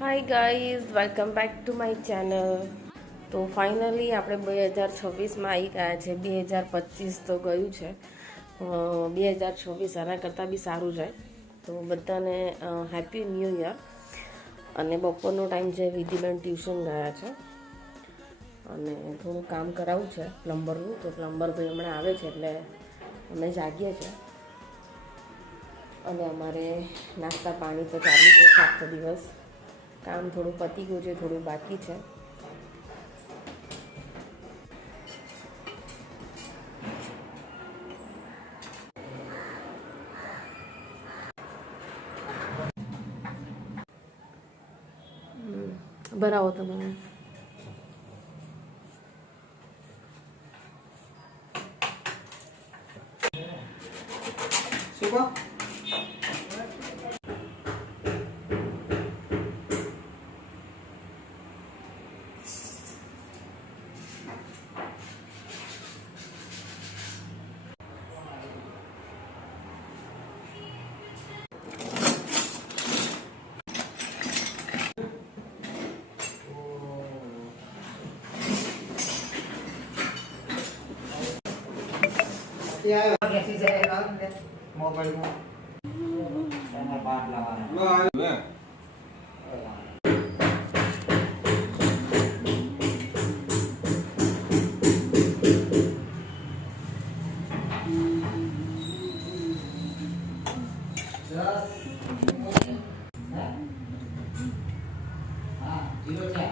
Hi guys, welcome back to my channel. તો finally આપણે 2026માં આવી ગયા છે. 2025 તો ગયું છે. 2026 આના કરતાં બી સારું જાય. તો બધાને હેપી ન્યૂ યર. અને બપોરનો ટાઈમ છે, વિધિબેન ટ્યુશન ગયા છે અને થોડું કામ કરાવવું છે પ્લમ્બરનું. તો પ્લમ્બર ભાઈ હમણાં આવે છે એટલે અમે જાગીએ છીએ. અને અમારે નાસ્તા પાણી તો ચાલુ છે આખો દિવસ. કામ થોડું પતી ગયું છે, થોડું બાકી છે. ભરાવો તમે. શું મોબાઈલમાં બાદ લાવવાના હા 0 4